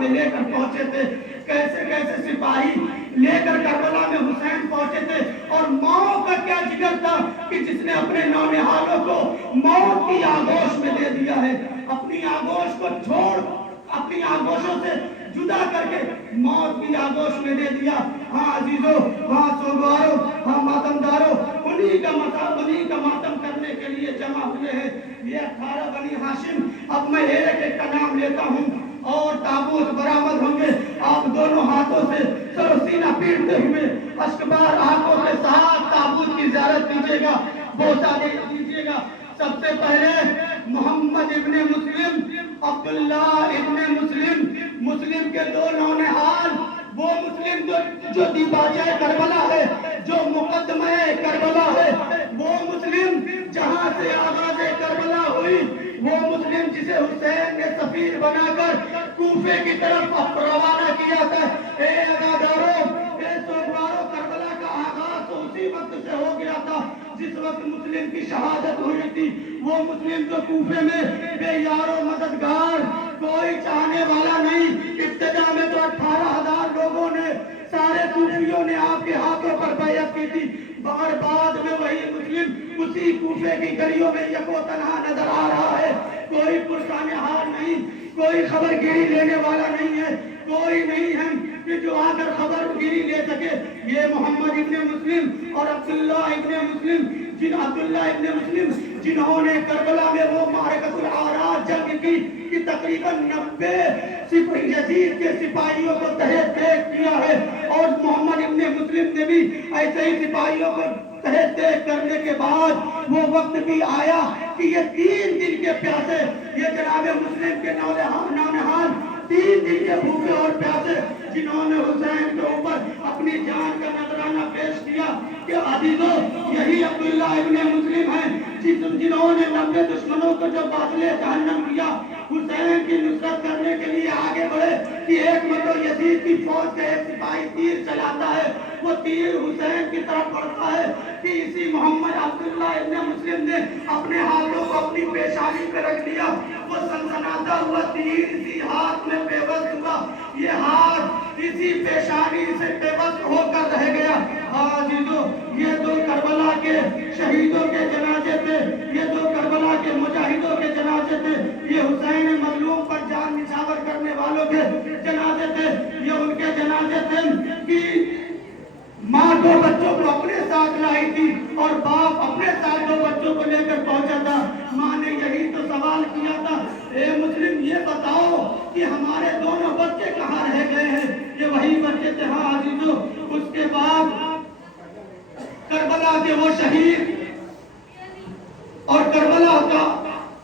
میں لے کر پہنچے تھے، کیسے کیسے سپاہی لے کر کربلا میں حسین پہنچے تھے، اور ماؤں کا کیا جگر تھا کہ جس نے اپنے نونہالوں کو موت کی آغوش میں دے دیا ہے، اپنی آغوش کو چھوڑ، اپنی آغوشوں سے جدا کر کے موت کی آغوش میں دے دیا۔ ہاں عزیزو، ہاں سوگوارو، ہاں ماتمدارو، انہی کا ماتم کرنے کے لیے جمع ہوئے ہیں یہ 18 بنی ہاشم۔ اب میں ایک ایک کا نام لیتا ہوں اور تابوت برآمد ہوں گے، آپ دونوں ہاتھوں سے سر و سینہ پیٹتے ہوئے اشکبار آنکھوں کے ساتھ تابوت کی زیارت کیجیے گا، بوسہ دیجیے گا۔ سب سے پہلے محمد ابن مسلم، عبداللہ ابن مسلم، مسلم کے دو نونہال، وہ مسلم جو دیباچہ کربلا ہے، جو مقدمہ کربلا ہے، وہ مسلم جہاں سے آغاز کربلا ہوئی، وہ مسلم جسے حسین نے سفیر بنا کر کوفے کی طرف روانہ کیا تھا۔ اے عزادارو، اے سوگوارو، کربلا کا آغاز تو اسی وقت سے ہو گیا تھا جس وقت مسلم کی شہادت ہوئی تھی۔ وہ مسلم جو کوفے میں بے یار و مددگار، کوئی چاہنے والا نہیں، ابتدا میں تو 18,000 لوگوں نے، سارے کوفیوں نے آپ کے ہاتھوں پر بیعت کی تھی، مگر بعد میں وہی مسلم اسی کوفے کی گلیوں میں یکو تنہا نظر آ رہا ہے، کوئی پرسان حال نہیں، کوئی خبر گیری لینے والا نہیں ہے، کوئی نہیں ہے کہ جو آ کر خبر گیری لے سکے۔ یہ محمد ابن مسلم اور عبداللہ ابن مسلم، جنہوں نے کربلا میں وہ معرکۃ العارات جنگ کی کہ تقریباً 90 یزید کے سپاہیوں کو تہہ دیکھ کیا ہے، اور محمد ابن مسلم نے بھی ایسے ہی سپاہیوں کو تہہ دیکھ کرنے کے بعد وہ وقت بھی آیا کہ یہ 3 دن کے پیاسے، یہ جناب مسلم کے نونہال 3 دن کے بھوکے اور پیاسے، جنہوں نے حسین کے اوپر اپنی جان کا نذرانہ پیش کیا کہ عزیزو یہی عبداللہ ابن مسلم ہیں جنہوں نے 90 دشمنوں کو جو باطل جہنم کیا، حسین کی نصرت کرنے کے لیے آگے بڑھے کہ ایک مرتبہ یزید کی فوج کا ایک سپاہی تیر چلاتا ہے، وہ تیر حسین کی طرف پڑتا ہے کہ اسی محمد عبداللہ ابن مسلم نے اپنے ہاتھوں کو اپنی پیشانی پہ رکھ دیا، وہ سنسناتا ہوا تیر اسی ہاتھ میں بے بس ہوا، یہ ہاتھ اسی پیشانی سے بے بس ہو کر رہ گیا۔ عزیزو، یہ دو کربلا کے شہیدوں کے جنازے تھے، یہ دو کربلا کے مجاہدوں کے جنازے تھے، یہ حسین مظلوم پر جان نچھاور کرنے والوں کے جنازے تھے، یہ ان کے جنازے تھے کہ ماں 2 بچوں کو اپنے ساتھ لائی تھی اور باپ اپنے ساتھ 2 بچوں کو لے کر پہنچا تھا۔ ماں نے یہی تو سوال کیا تھا، اے مسلم یہ بتاؤ کہ ہمارے دونوں بچے کہاں رہ گئے ہیں؟ یہ وہی بچے تھے۔ ہاں عزیزو، اس کے بعد کربلا کے وہ شہید اور کربلا کا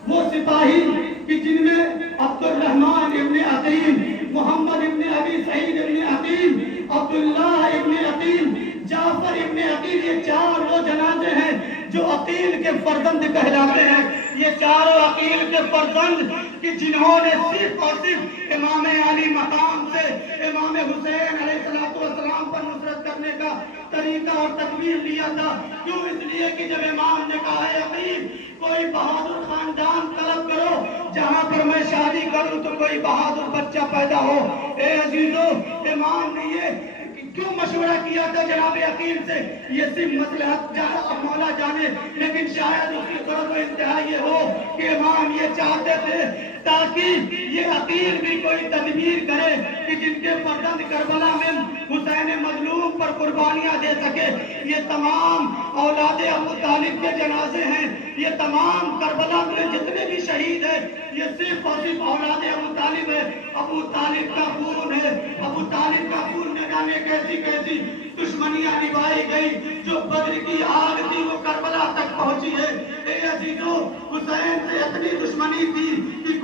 وہ سپاہی کہ جن میں عبد الرحمن ابن عقیل، محمد ابن ابی سعید ابن عقیل، عبداللہ ابن عقیل، جعفر ابن عقیل، یہ 4 وہ جنازے ہیں جو عقیل کے فرزند کہلاتے ہیں۔ یہ 4 عقیل کے فرزند کہ جنہوں نے صرف اور صرف امام علی مقام سے امام حسین علیہ السلام پر نصرت کرنے کا طریقہ اور تدبیر لیا تھا۔ کیوں؟ اس لیے کہ جب امام نے کہا ہے عقیل کوئی بہادر خاندان طلب کرو جہاں پر میں شادی کروں تو کوئی بہادر بچہ پیدا ہو۔ اے عزیزو، امام نے یہ کیوں مشورہ کیا تھا جناب عقیل سے؟ یہ صرف مصلحت اب مولا جانے، لیکن شاید اس کی غرض و انتہا یہ ہو کہ امام یہ چاہتے تھے تاکہ یہ عقیل بھی کوئی تدبیر کرے کہ جن کے فرزند کربلا میں حسین مظلوم پر قربانیاں دے سکے۔ یہ تمام اولاد ابو طالب کے جنازے ہیں، یہ تمام کربلا میں جتنے بھی شہید ہیں یہ صرف اور صرف اولاد ابو طالب ہے۔ ابو طالب کا خون ہے، ابو طالب کا خون نہ جانے کیسی کیسی دشمنیاں نبھائی گئی، جو بدر کی آگ تھی وہ کربلا تک پہنچی ہے۔ اے عزیزو، حسین سے اتنی دشمنی تھی کہ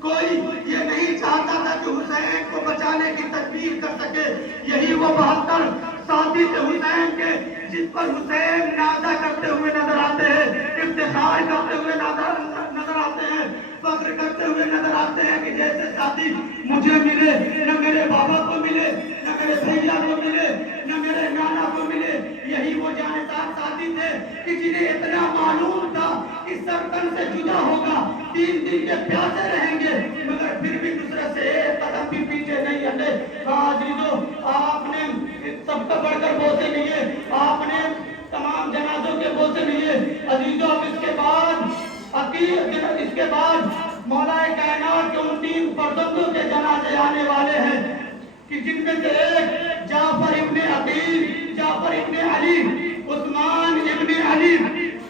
کوئی یہ نہیں چاہتا تھا کہ حسین کو بچانے کی تدبیر کر سکے۔ یہی وہ 72 ساتھی تھے حسین کے جس پر حسین نازا کرتے ہوئے نظر آتے ہیں، افتخار کرتے ہوئے نظر آتے ہیں، فخر کرتے ہوئے نظر آتے ہیں کہ جیسے ساتھی مجھے ملے، نہ میرے بابا کو ملے، نہ میرے بھیا کو ملے، نہ میرے نانا کو ملے۔ یہی وہ جانسار ساتھی تھے کہ جنہیں اتنا معلوم تھا کہ سرطن سے جدا ہوگا، 3 دن کے پیاسے رہیں گے، مگر پھر بھی دوسرے سے ایک قدم بھی تھے. عزیزو آپ نے سب کا بڑھ کر بوسے لیے, آپ نے تمام جنازوں کے بوسے لیے. عزیزو اب اس کے بعد مولا کائنات کے 29 فرزندوں کے جنازے آنے والے ہیں کہ جن میں سے ایک جعفر ابن عقیل, جعفر ابن علی, عثمان ابن علی,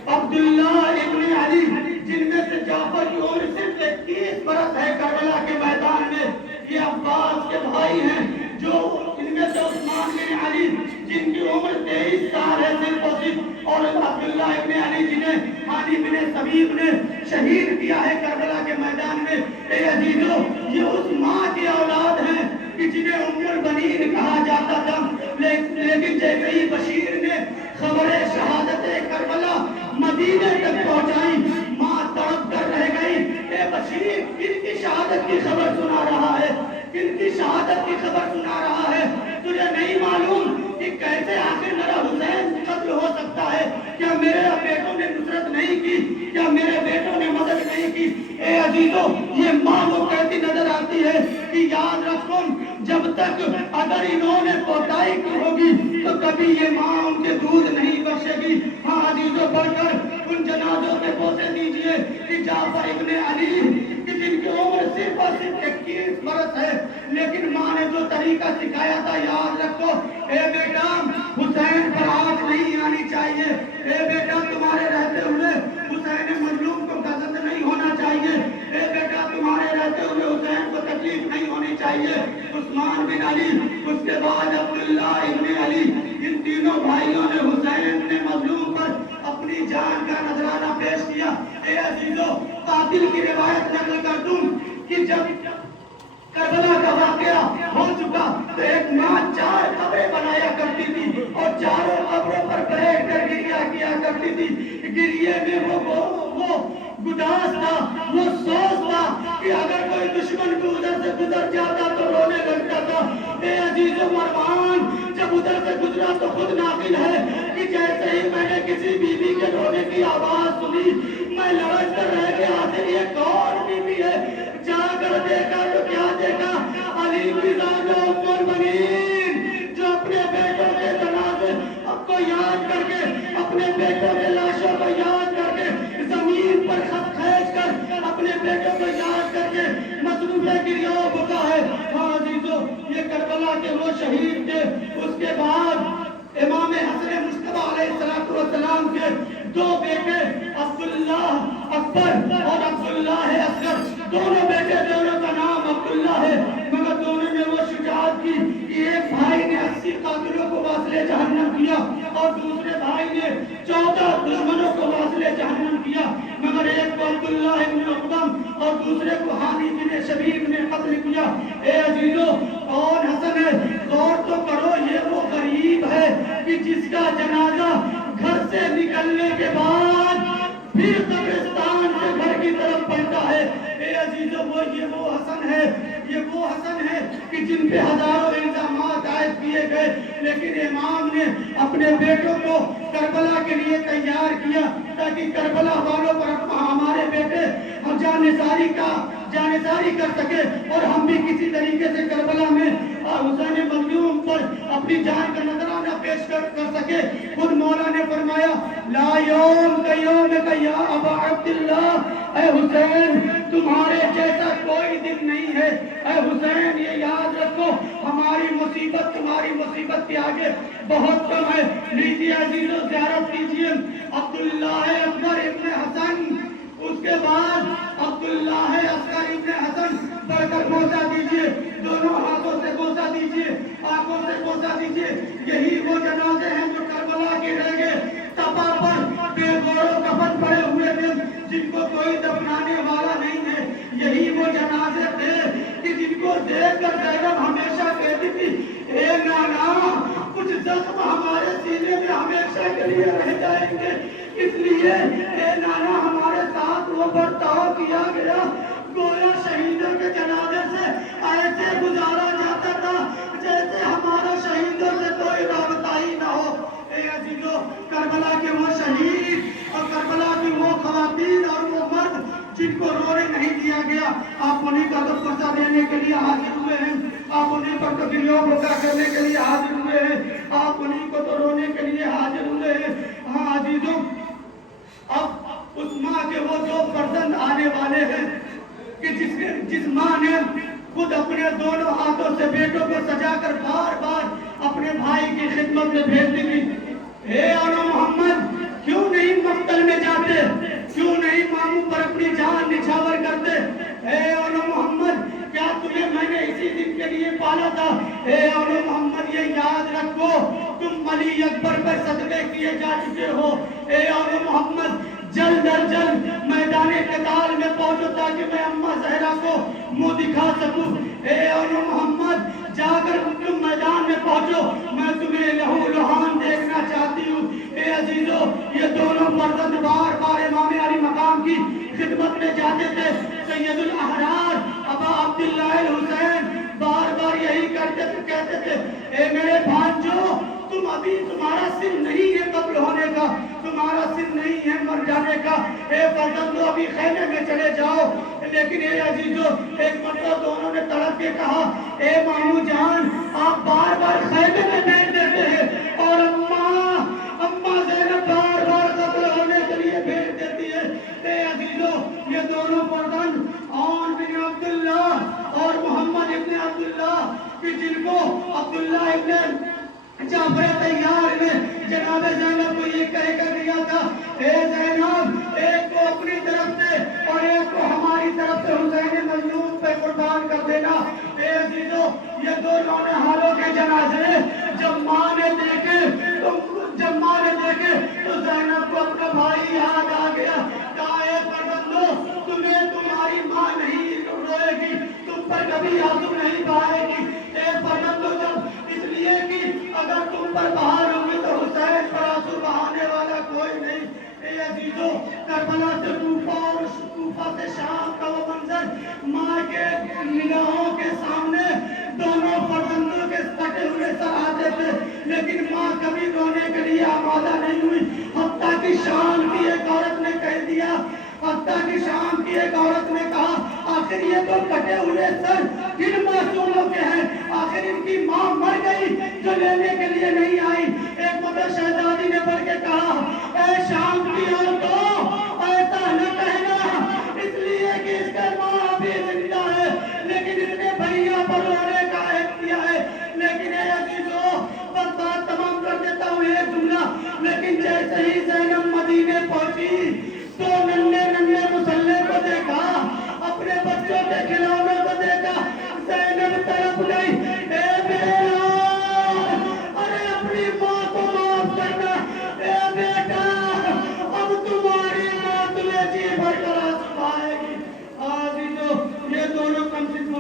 عبداللہ ابن علی, جن میں سے جعفر کی عمر صرف 21 برس ہے کربلا کے میدان میں. یہ عباس کے بھائی ہیں. جو ان میں سے عثمان بن علی جن کی عمر 23 سال ہے صرف و صرف, اور عبداللہ ابن علی جنہیں علی بن سبیب نے شہید کیا ہے کربلا کے میدان میں. اے عزیزو یہ اس ماں کی اولاد ہیں کہ جنہیں ام البنین کہا جاتا تھا, لیکن جیسے ہی بشیر نے خبر شہادت کربلا مدینے تک پہنچائی, ماں تڑپ کر رہ گئی. اے بشیر کن کی شہادت کی خبر سنا رہا ہے, کن کی شہادت کی خبر سنا رہا ہے؟ تجھے نہیں معلوم کہ کیسے آخر میرا حسین قتل ہو سکتا ہے؟ کیا میرے بیٹوں نے نصرت نہیں کی؟ کیا میرے بیٹوں نے مدد نہیں کی؟ اے عزیزو یہ ماں کو کہتی نظر آتی ہے کہ یاد رکھو جب تک اگر انہوں نے کوتاہی کی ہوگی تو کبھی یہ ماں ان کے دودھ نہیں بخشے گی. ہاں عزیزو بڑھ کر ان جنازوں کے بوسے دیجئے کہ جعفر ابن علی کہ جن کی عمر صرف اور صرف 21 برس ہے, لیکن ماں نے جو طریقہ سکھایا تھا یاد رکھو. اے بیٹا حسین پر آنچ نہیں آنی چاہیے. اے بیٹا تمہارے رہتے ہوئے حسین مظلوم کو غضب نہیں ہونا چاہیے. اے بیٹا تمہارے رہتے ہوئے حسین کو تکلیف نہیں ہونی چاہیے. عثمان بن علی, اس کے بعد عبداللہ ابن علی, ان تینوں بھائیوں نے حسین نے مظلوم پر اپنی جان کا نذرانہ پیش کیا. اے عزیزو قاتل کی روایت نقل کر دوں کہ جب کربلا کا واقعہ ہو چکا تو ایک ماں 4 قبریں بنایا کرتی تھی اور چاروں قبروں پر بیٹھ کر گریہ کیا کرتی تھی. گریے میں وہ گداس تھا, وہ سوز تھا کہ اگر کوئی دشمن کو ادھر سے گزر جاتا تو رونے لگتا تھا. اے عزیز و مروان جب ادھر سے گزرا تو خود ناقل ہے کہ جیسے ہی میں نے کسی بیوی کے رونے کی آواز سنی میں لڑک کر رہ گیا آخر یہ کون بیوی ہے. جا کر دیکھا تو کیا دیکھا, علی بن ام البنین جو اپنے بیٹوں کے جنازے کو یاد کر کے, اپنے بیٹوں کے لاشوں کو یاد کر کے, زمین پر خط کھینچ کر اپنے بیٹوں کو یاد کر کے مصروف گریہ و بکا ہے. ہاں عزیزو یہ کربلا کے وہ شہید تھے. اس کے بعد امام حسن مصطفیٰ علیہ السلام کے 2 بیٹے عبداللہ اکبر اور عبداللہ اصغر, دونوں بیٹے دونوں کا نام عبداللہ ہے, مگر دونوں نے وہ شجاعت کی کہ ایک بھائی نے 80 قاتلوں کو واصل جہنم کیا اور دوسرے بھائی نے 14 دشمنوں کو واصل جہنم کیا, مگر ایک کو عبداللہ ابن عقبہ اور دوسرے کو حانی بن شبیب نے قتل کیا. اے عزیزو کون حسن ہے؟ غور تو کرو, یہ وہ غریب ہے کہ جس کا جنازہ گھر سے نکلنے کے بعد پھر قبرستان سے گھر کی طرف بڑھتا ہے. اے عزیزو یہ وہ حسن ہے, یہ وہ حسن ہے کہ جن پہ ہزاروں الزامات عائد کیے گئے, لیکن امام نے اپنے بیٹوں کو کربلا کے لیے تیار کیا تاکہ کربلا والوں پر ہمارے بیٹے ہم جانثاری کر سکے اور ہم بھی کسی طریقے سے کربلا میں حسین مظلوم پر اپنی جان کا نذرانہ پیش کر سکے. خود مولا نے فرمایا لا یوم کا یوم کا یا ابا عبداللہ, اے حسین تمہارے جیسا کوئی دن نہیں ہے. اے حسین یہ یاد رکھو ہماری مصیبت تمہاری مصیبت کے آگے بہت کم ہے. لیجیے عزیزو زیارت کیجیے عبداللہ اکبر ابن حسن, اس کے بعد عبداللہ اصغر ابن حسن, بڑھ کر بوسہ دیجیے, دونوں ہاتھوں سے بوسہ دیجیے, آنکھوں سے بوسہ دیجیے. یہی وہ جنازے ہیں جو کربلا کے رہ گئے تپا پر بے غور و کفن پڑے ہوئے تھے جن کو کوئی دفنانے والا نہیں ہے. یہی وہ جنازے تھے کہ جن کو دیکھ کر زینب ہمیشہ کہتی تھی اے نانا کچھ زخم ہمارے سینے میں ہمیشہ کے لیے رہ جائیں گے, اس لیے اے نانا ہمارے ساتھ وہ برتاؤ کیا گیا گویا شہیدوں کے جنازے سے ایسے گزارا جاتا تھا جیسے ہمارا شہیدوں سے کوئی رابطہ ہی نہ ہو. اے عزیزو کربلا کے وہ شہید اور کربلا کی وہ خواتین اور وہ مرد جن کو رونے نہیں دیا گیا, آپ انہیں کا پرچہ دینے کے لیے حاضر ہوئے ہیں. آپ انہیں پر تو گریوں بکا کرنے کے لیے حاضر ہوئے ہیں، آپ انہیں کو تو رونے کے لیے حاضر ہوئے ہیں۔ ہاں عزیزوں، اب اس ماں کے وہ دو فرزند آنے والے ہیں کہ جس ماں نے خود اپنے دونوں ہاتھوں سے بیٹوں کو سجا کر بار بار اپنے بھائی کی خدمت میں بھیجتی تھی، اے اولو محمد کیوں نہیں مقتل میں جاتے، کیوں نہیں ماموں پر اپنی جان نچھاور کرتے، اے اولو محمد کیا تمہیں میں نے اسی دن کے لیے پالا تھا، اے اولو محمد یہ یاد رکھو تم علی اکبر پر صدقے کیے جا چکے ہو، اے اولو محمد جلد از جلد میدان قتال میں پہنچو تاکہ میں اماں زہرا کو منہ دکھا سکوں، اے اولو محمد جا کر تم میدان میں پہنچو، میں تمہیں لہو لہان دیکھنا چاہتی ہوں۔ اے عزیزو، یہ دونوں فرزند بار بار امام علی مقام کی خدمت میں جاتے تھے۔ سید الاحرار ابا عبداللہ الحسین بار بار یہی کرتے تھے، کہتے تھے اے میرے بھانجو تم ابھی تمہارا سن نہیں ہے قتل ہونے کا، تمہارا سن نہیں ہے مر جانے کا، اے فرزندو ابھی خیمے میں چلے جاؤ۔ لیکن اے عزیزو، ایک مرتبہ دونوں نے تڑپ کے کہا اے مامو جان آپ بار بار خیمے میں بیٹھ دیتے ہیں اور اماں زینب بار بار قتل ہونے کے لیے بھیج دیتی ہے۔ اے عزیزو، یہ دونوں فرزند عون بن عبداللہ اور محمد ابن عبداللہ کہ جن کو عبداللہ ابن جعفر طیار نے جناب زینب کو یہ کہہ کر دیا تھا اے زینب ایک کو اپنی طرف سے اور ایک کو ہماری طرف سے حسین مظلوم پہ قربان کر دینا۔ اے عزیزو، یہ دو نونہالوں کے جنازے جب ماں نے دیکھے تو زینب کو اپنا بھائی یاد آ گیا، کہا اے فرزندو تمہیں تمہاری ماں نہیں روئے گی، تم پر کبھی آنسو نہیں بہائے گی، اے فرزندو جب اس لیے کہ اگر تم پر بہار ہوگی تو حسین پر آنسو بہانے والا کوئی نہیں۔ اے عزیزو، کربلا سے کوفہ اور کوفہ سے شام کا وہ منظر ماں کے نگاہوں کے سامنے دونوں فرزندوں کے پھٹے ہوئے سر آتے تھے، لیکن ماں کبھی رونے کے لیے آمادہ نہیں ہوئی، حتیٰ کہ شام کی ایک عورت نے کہہ دیا، آخر یہ تو کٹے ہوئے سر کن معصوموں کے ہیں، آخر ان کی ماں مر گئی جو لینے کے لیے نہیں آئی۔ ایک مدر شہزادی نے بڑھ کے کہا اے شام کی عورتوں ایسا نہ کہنا، اس لیے کہ اس کا ماں ابھی زندہ ہے لیکن اس نے بھیا پر رونے کا عہد کیا ہے۔ لیکن اے عزیزو، بس بات تمام کر دیتا ہوں ایک جملہ، لیکن جیسے ہی زینب مدینے پہنچی تو ننھے مسلح کو دیکھا، اپنے بچوں کے کھلونوں کو دیکھا، زینب طرف گئی اے بلال ارے اپنی ماں کو معاف کرنا، اے بیٹا اب تمہاری ماں تمہیں جی بھر کر آنسو بہائے گی۔ عزیزو، یہ دونوں کمسن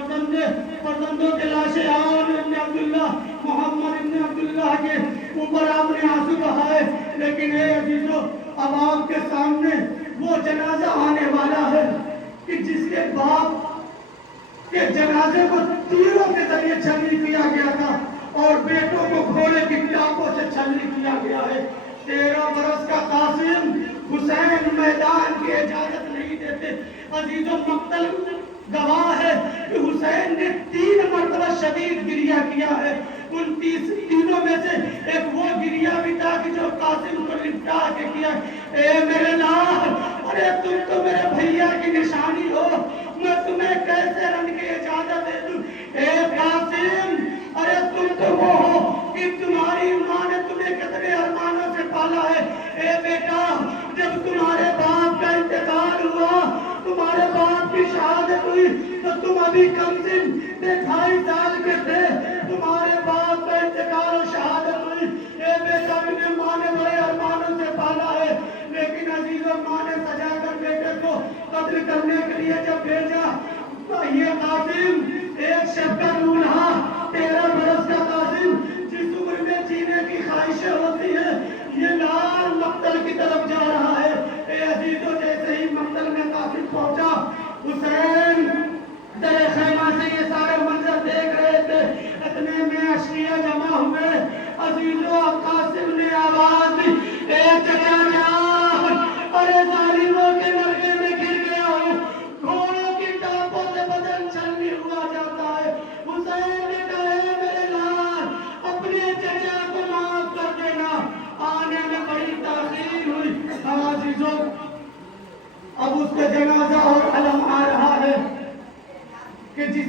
فرزندوں کے لاشیں عون ابن عبداللہ محمد ابن عبداللہ کے اوپر آپ نے آنسو بہائے، لیکن اے عزیزو اب آپ کے سامنے وہ جنازہ آنے والا ہے کہ جس کے باپ کے جنازے کو تیروں کے ذریعے چھلنی کیا گیا تھا اور بیٹوں کو گھوڑے کی ٹانگوں سے چھلنی کیا گیا ہے۔ 13 برس کا قاسم حسین میدان کی اجازت نہیں دیتے۔ عزیزو، مقتل گواہ ہے کہ حسین نے 3 مرتبہ شدید گریہ کیا ہے، ان تینوں میں سے ایک وہ گریہ بھی تھا کہ جو قاسم کو لپٹا کے کیا۔ اے میرے لال ارے تم تو میرے بھیا کی نشانی ہو، میں تمہیں کیسے رن کی اجازت دے دوں؟ اے قاسم ارے تم تو وہ ہو کہ تمہاری ماں نے تمہیں کتنے ارمانوں سے پالا ہے۔ اے بیٹا، جب تمہارے باپ کا انتقال ہوا، تمہارے باپ کی شہادت ہوئی تو تم ابھی کم سن 28 سال کے تھے، تمہارے باپ کا انتقال اور شہادت ہوئی۔ اے بیٹا، تمہیں ماں نے بڑے ارمانوں سے پالا ہے، لیکن عزیزو ماں نے سجا کر بیٹے کو قتل کرنے کے لیے جب بھیجا تو یہ قاسم ایک شب کا دولہا 13 برس کا قاسم جس عمر میں جینے کی خواہشیں ہوتی ہیں، یہ لال مقتل کی طرف جا رہا ہے۔ اے عزیزو، جیسے ہی مقتل میں قاسم پہنچا، حسین در خیمہ سے یہ سارے منظر دیکھ رہے تھے، اتنے میں اشقیہ جمع ہوئے۔ عزیزو، قاسم نے آواز دی اے چچا جان ارے ظالموں کے نرغے میں گر گیا ہوں، گھوڑوں کی ٹانپوں سے بدن چھلنی ہوا جاتا ہے،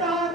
7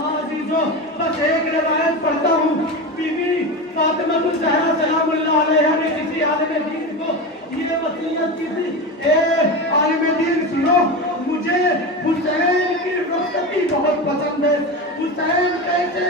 ہاں عزیزو، بس ایک روایت پڑھتا ہوں. بیوی فاطمہ الزہرا سلام اللہ علیہا نے کسی عالم دین کو یہ وصیت کی تھی، اے عالم دین سنو، مجھے حسین کی رخصتی بہت پسند ہے. حسین کیسے